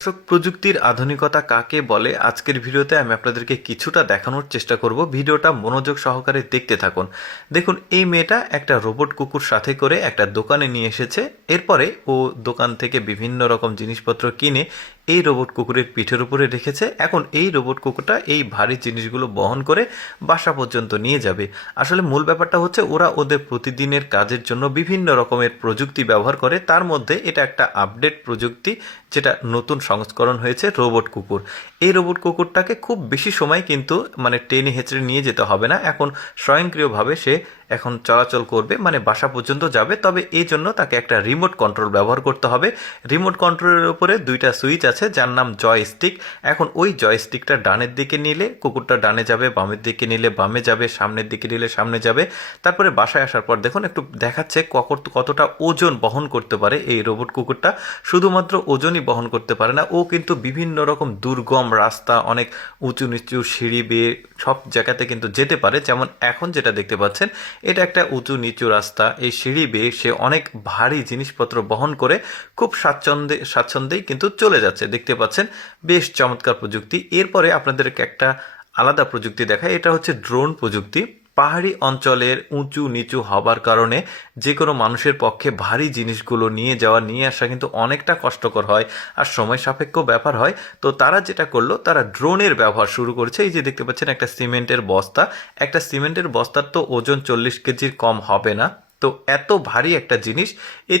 প্রযুক্তির আধুনিকতা কাকে বলে আজকের ভিডিওতে আমি আপনাদেরকে কিছুটা দেখানোর চেষ্টা করব। ভিডিওটা মনোযোগ সহকারে দেখতে থাকুন। দেখুন, এই মেয়েটা একটা রোবট কুকুর সাথে করে একটা দোকানে নিয়ে এসেছে। এরপরে ও দোকান থেকে বিভিন্ন রকম জিনিসপত্র কিনে এই রোবট কুকুরের পিঠের উপরে রেখেছে। এখন এই রোবট কুকুরটা এই ভারী জিনিসগুলো বহন করে বাসা পর্যন্ত নিয়ে যাবে। আসলে মূল ব্যাপারটা হচ্ছে ওরা ওদের প্রতিদিনের কাজের জন্য বিভিন্ন রকমের প্রযুক্তি ব্যবহার করে, তার মধ্যে এটা একটা আপডেট প্রযুক্তি, যেটা নতুন সংস্করণ হয়েছে রোবট কুকুর। এই রোবট কুকুরটাকে খুব বেশি সময় কিন্তু টেনে হেঁচড়ে নিয়ে যেতে হবে না। এখন স্বয়ংক্রিয়ভাবে সে এখন চলাচল করবে, বাসা পর্যন্ত যাবে। তবে এই জন্য তাকে একটা রিমোট কন্ট্রোল ব্যবহার করতে হবে। রিমোট কন্ট্রোলের উপরে দুইটা সুইচ আছে যার নাম জয়স্টিক। এখন ওই জয়স্টিকটা ডানের দিকে নিলে কুকুরটা ডানে যাবে, বামের দিকে নিলে বামে যাবে, সামনের দিকে নিলে সামনে যাবে। তারপরে বাসায় আসার পর দেখুন একটু দেখাচ্ছে কতটা ওজন বহন করতে পারে এই রোবট কুকুরটা। শুধুমাত্র ওজনই বহন করতে পারে না, ও কিন্তু বিভিন্ন রকম দুর্গম রাস্তা, অনেক উঁচু নিচু সিঁড়ি বেয়ে সব জায়গাতে কিন্তু যেতে পারে। যেমন এখন যেটা দেখতে পাচ্ছেন, এটা একটা উঁচু নিচু রাস্তা, এই সিঁড়ি বেয়ে সে অনেক ভারী জিনিসপত্র বহন করে খুব স্বাচ্ছন্দ্যেই কিন্তু চলে যাচ্ছে। দেখতে পাচ্ছেন, বেশ চমৎকার প্রযুক্তি। এরপরে আপনাদেরকে একটা আলাদা প্রযুক্তি দেখায়, এটা হচ্ছে ড্রোন প্রযুক্তি। পাহাড়ি অঞ্চলের উঁচু নিচু হবার কারণে যে কোনো মানুষের পক্ষে ভারী জিনিসগুলো নিয়ে আসা কিন্তু অনেকটা কষ্টকর হয় আর সময় সাপেক্ষ ব্যাপার হয়। তো তারা যেটা করলো, তারা ড্রোনের ব্যবহার শুরু করেছে। এই যে দেখতে পাচ্ছেন একটা সিমেন্টের বস্তা, একটা সিমেন্টের বস্তার তো ওজন 40 কেজির কম হবে না। তো এত ভারী একটা জিনিস, এই